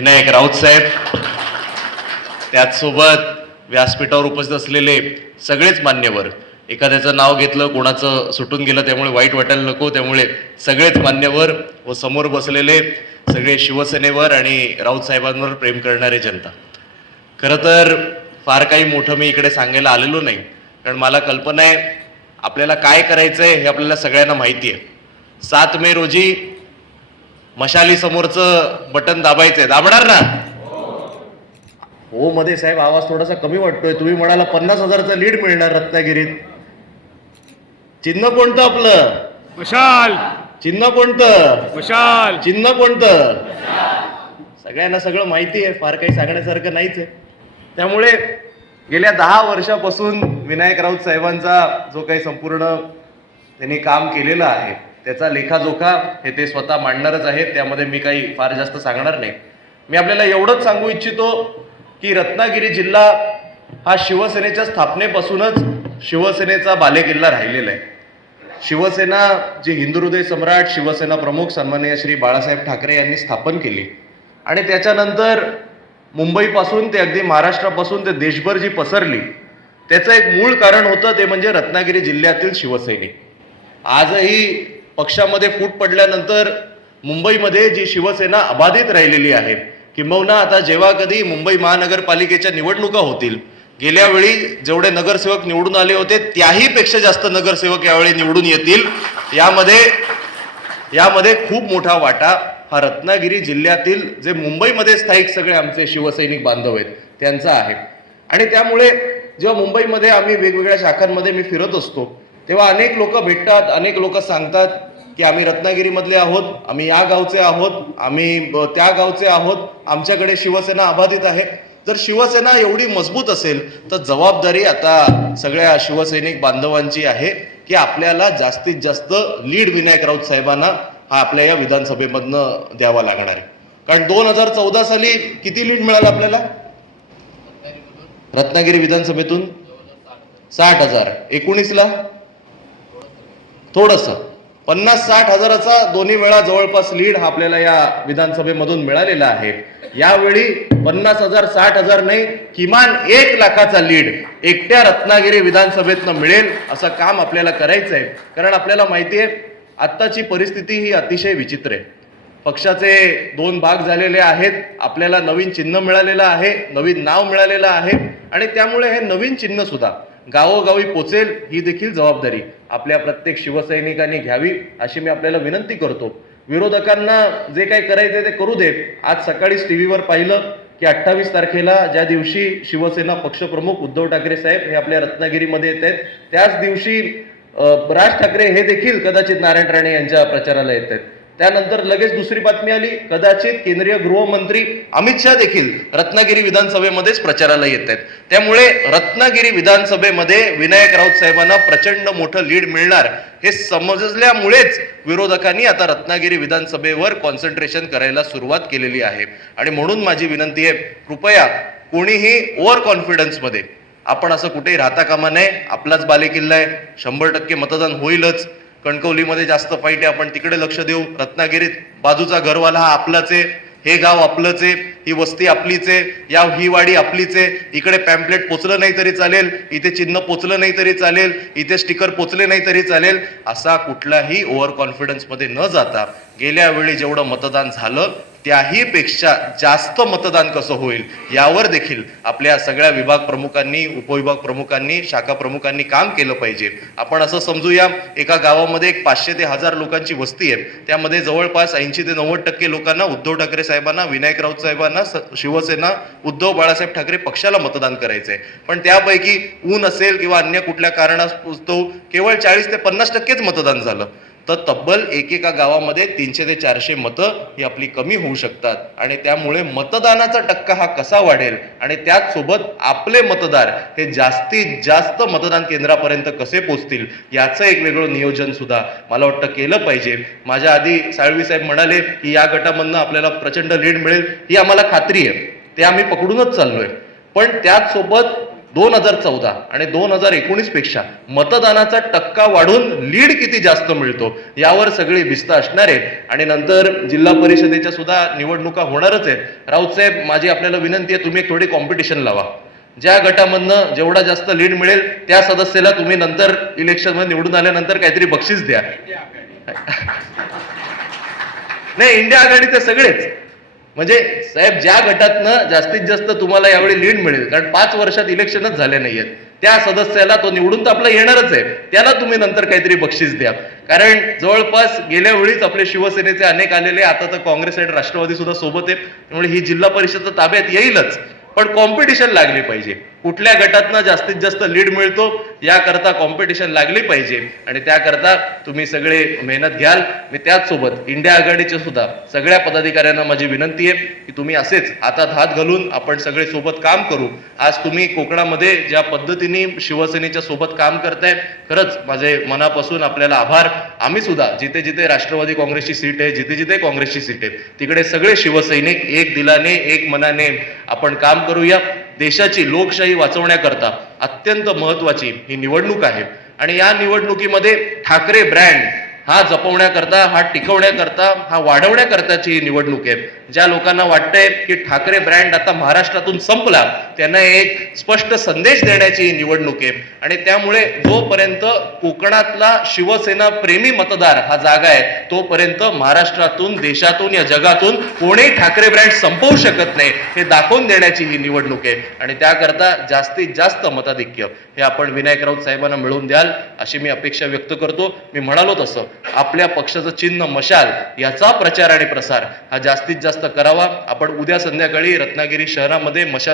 विनायक राऊत साहेब त्याचसोबत व्यासपीठावर उपस्थित असलेले सगळेच मान्यवर एखाद्याचं नाव घेतलं कोणाचं सुटून गेलं त्यामुळे वाईट वाटायला नको त्यामुळे सगळेच मान्यवर व समोर बसलेले सगळे शिवसेनेवर आणि राऊत साहेबांवर प्रेम करणारे जनता. खरं तर फार काही मोठं मी इकडे सांगायला आलेलो नाही कारण मला कल्पना आहे आपल्याला काय करायचं आहे हे आपल्याला सगळ्यांना माहिती आहे. सात मे रोजी मशाली समोरचं बटन दाबायचंय. दाबणार ना? हो मध्ये साहेब आवाज थोडासा कमी वाटतोय. तुम्ही म्हणाला पन्नास हजारचा लीड मिळणार रत्नागिरीत. चिन्ह कोणतं आपलं? मशाल चिन्ह कोणतं? मशाल चिन्ह कोणतं? सगळ्यांना सगळं माहिती आहे. फार काही सांगण्यासारखं नाहीच आहे. त्यामुळे गेल्या दहा वर्षापासून विनायक राऊत साहेबांचा जो काही संपूर्ण त्यांनी काम केलेलं आहे त्याचा लेखाजोखा हे ते स्वतः मांडणारच आहेत त्यामध्ये मी काही फार जास्त सांगणार नाही. मी आपल्याला एवढंच सांगू इच्छितो की रत्नागिरी जिल्हा हा शिवसेनेच्या स्थापनेपासूनच शिवसेनेचा बालेकिल्ला राहिलेला आहे. शिवसेना जी हिंदू हृदय सम्राट शिवसेना प्रमुख सन्माननीय श्री बाळासाहेब ठाकरे यांनी स्थापन केली. आणि त्याच्यानंतर मुंबईपासून ते अगदी महाराष्ट्रापासून ते देशभर जी पसरली त्याचं एक मूळ कारण होतं ते म्हणजे रत्नागिरी जिल्ह्यातील शिवसैनिक. आजही पक्षामध्ये फूट पडल्यानंतर मुंबईमध्ये जी शिवसेना अबाधित राहिलेली आहे किंबहुना आता जेव्हा कधी मुंबई महानगरपालिकेच्या निवडणुका होतील गेल्या वेळी जेवढे नगरसेवक निवडून आले होते त्याही पेक्षा जास्त नगरसेवक यावेळी निवडून येतील. यामध्ये यामध्ये खूप मोठा वाटा हा रत्नागिरी जिल्ह्यातील जे मुंबईमध्ये स्थायिक सगळे आमचे शिवसैनिक बांधव आहेत त्यांचा आहे. आणि त्यामुळे जेव्हा मुंबईमध्ये आम्ही वेगवेगळ्या शाखांमध्ये मी फिरत असतो तेव्हा अनेक लोक भेटतात अनेक लोक सांगतात की आम्ही रत्नागिरीमधले आहोत आम्ही या गावचे आहोत आम्ही त्या गावचे आहोत आमच्याकडे शिवसेना अबाधित आहे. जर शिवसेना एवढी मजबूत असेल तर जबाबदारी आता सगळ्या शिवसैनिक बांधवांची आहे की आपल्याला जास्तीत जास्त लीड विनायक राऊत साहेबांना हा आपल्या या विधानसभेमधनं द्यावा लागणार आहे. कारण दोन हजार चौदा साली किती लीड मिळालं आपल्याला? रत्नागिरी विधानसभेतून? साठ हजार. एकोणीसला? थोडंसं. पन्नास साठ हजाराचा दोन्ही वेळा जवळपास लीड हा आपल्याला या विधानसभेमधून मिळालेला आहे. यावेळी पन्नास हजार साठ हजार नाही किमान एक लाखाचा लीड एकट्या रत्नागिरी विधानसभेतनं मिळेल असं काम आपल्याला करायचं आहे. कारण आपल्याला माहिती आहे आत्ताची परिस्थिती ही अतिशय विचित्र आहे. पक्षाचे दोन भाग झालेले आहेत आपल्याला नवीन चिन्ह मिळालेलं आहे नवीन नाव मिळालेलं आहे आणि त्यामुळे हे नवीन चिन्ह सुद्धा गावोगावी पोचेल ही देखील जबाबदारी आपल्या प्रत्येक शिवसैनिकांनी घ्यावी अशी मी आपल्याला विनंती करतो. विरोधकांना जे काही करायचे ते करू देत. आज सकाळीच टी व्हीवर पाहिलं की अठ्ठावीस तारखेला ज्या दिवशी शिवसेना पक्षप्रमुख उद्धव ठाकरे साहेब हे आपल्या रत्नागिरीमध्ये येत आहेत त्याच दिवशी राज ठाकरे हे देखील कदाचित नारायण राणे यांच्या प्रचाराला येत आहेत. त्यानंतर लगेच दुसरी बातमी आली. कदाचित केंद्रीय गृहमंत्री अमित शहा देखील रत्नागिरी विधानसभेमध्येच प्रचाराला येत आहेत. त्यामुळे रत्नागिरी विधानसभेमध्ये विनायक राऊत साहेबांना प्रचंड मोठं लीड मिळणार हे समजल्यामुळेच विरोधकांनी आता रत्नागिरी विधानसभेवर कॉन्सन्ट्रेशन करायला सुरुवात केलेली आहे. आणि म्हणून माझी विनंती आहे कृपया कोणीही ओव्हर कॉन्फिडन्समध्ये आपण असं कुठेही राहता कामा नये आपलाच बालेकिल्ला आहे शंभर टक्के मतदान होईलच कणकवलीमध्ये जास्त फाईट आहे. आपण तिकडे लक्ष देऊ. रत्नागिरीत बाजूचा घरवाला हा आपलाच आहे. हे गाव आपलंच आहे. ही वस्ती आपलीच आहे. या ही वाडी आपलीच आहे. इकडे पॅम्पलेट पोचलं नाही तरी चालेल. इथे चिन्ह पोचलं नाही तरी चालेल. इथे स्टिकर पोचले नाही तरी चालेल. असा कुठलाही ओव्हर कॉन्फिडन्समध्ये न जाता गेल्या वेळी जेवढं मतदान झालं त्याही पेक्षा जास्त मतदान कसं होईल यावर देखील आपल्या सगळ्या विभाग प्रमुखांनी उपविभाग प्रमुखांनी शाखा प्रमुखांनी काम केलं पाहिजे. आपण असं समजूया एका गावामध्ये एक पाचशे ते हजार लोकांची वस्ती आहे त्यामध्ये जवळपास ऐंशी ते नव्वद टक्के लोकांना उद्धव ठाकरे साहेबांना विनायक राऊत साहेबांना स- शिवसेना उद्धव बाळासाहेब ठाकरे पक्षाला मतदान करायचंय. पण त्यापैकी ऊन असेल किंवा अन्य कुठल्या कारणास्तव केवळ चाळीस ते पन्नास टक्केच मतदान झालं. तर तब्बल एकेका गावामध्ये तीनशे ते चारशे मतं ही आपली कमी होऊ शकतात. आणि त्यामुळे मतदानाचा टक्का हा कसा वाढेल आणि त्याचसोबत आपले मतदार हे जास्तीत जास्त मतदान केंद्रापर्यंत कसे पोचतील याचं एक वेगळं नियोजन सुद्धा मला वाटतं केलं पाहिजे. माझ्या आधी साळवी साहेब म्हणाले की या गटामधनं आपल्याला प्रचंड लीड मिळेल ही आम्हाला खात्री आहे. ते आम्ही पकडूनच चाललोय. पण त्याचसोबत दोन हजार चौदा आणि दोन हजार एकोणीसपेक्षा मतदानाचा टक्का वाढून लीड किती जास्त मिळतो यावर सगळी भिस्त असणार आहे. आणि नंतर जिल्हा परिषदेच्या सुद्धा निवडणुका होणारच आहेत. राऊतसाहेब माझी आपल्याला विनंती आहे तुम्ही एक थोडी कॉम्पिटिशन लावा. ज्या गटामधनं जेवढा जास्त लीड मिळेल त्या सदस्याला तुम्ही नंतर इलेक्शनमध्ये निवडून आल्यानंतर काहीतरी बक्षीस द्या. नाही इंडिया आघाडीचे सगळेच. म्हणजे साहेब ज्या गटातनं जास्तीत जास्त तुम्हाला यावेळी लीड मिळेल कारण पाच वर्षात इलेक्शनच झाले नाहीयेत त्या सदस्याला तो निवडून तर आपला येणारच आहे त्याला तुम्ही नंतर काहीतरी बक्षीस द्या. कारण जवळपास गेल्या वेळीच आपले शिवसेनेचे अनेक आलेले आता तर काँग्रेस आणि राष्ट्रवादी सुद्धा सोबत आहेत त्यामुळे ही जिल्हा परिषद ताब्यात येईलच पण कॉम्पिटिशन लागली पाहिजे. कुठल्या गटातनं जास्तीत जास्त लीड मिळतो याकरता कॉम्पिटिशन लागली पाहिजे. आणि त्याकरता तुम्ही सगळे मेहनत घ्याल. मी त्याचसोबत इंडिया आघाडीचे सुद्धा सगळ्या पदाधिकाऱ्यांना माझी विनंती आहे की तुम्ही असेच हातात हात घालून आपण सगळे सोबत काम करू. आज तुम्ही कोकणामध्ये ज्या पद्धतीने शिवसेनेच्या सोबत काम करताय खरंच माझे मनापासून आपल्याला आभार. आम्ही सुद्धा जिथे जिथे राष्ट्रवादी काँग्रेसची सीट आहे जिथे जिथे काँग्रेसची सीट आहे तिकडे सगळे शिवसैनिक एक दिलाने एक मनाने आपण काम करूया. देशाची लोकशाही वाचवण्याकरता अत्यंत महत्वाची ही निवडणूक आहे. आणि या निवडणुकीमध्ये ठाकरे ब्रँड हा जपवण्याकरता हा टिकवण्याकरता हा वाढवण्याकरताची ही निवडणूक आहे. ज्या लोकांना वाटतंय की ठाकरे ब्रँड आता महाराष्ट्रातून संपला त्यांना एक स्पष्ट संदेश देण्याची ही निवडणूक आहे. आणि त्यामुळे जोपर्यंत कोकणातला शिवसेना प्रेमी मतदार हा जागा आहे तोपर्यंत महाराष्ट्रातून देशातून या जगातून कोणीही ठाकरे ब्रँड संपवू शकत नाही हे दाखवून देण्याची ही निवडणूक आहे. आणि त्याकरता जास्तीत जास्त मताधिक्य हे आपण विनायक राऊत साहेबांना मिळवून द्याल अशी मी अपेक्षा व्यक्त करतो. मी म्हणालो तसं. आपल्या पक्षाचं चिन्ह मशाल याचा प्रचार आणि प्रसार हा जास्तीत जास्त करावा. आपण उद्या संध्याकाळी रत्नागिरी शहरामध्ये मशाल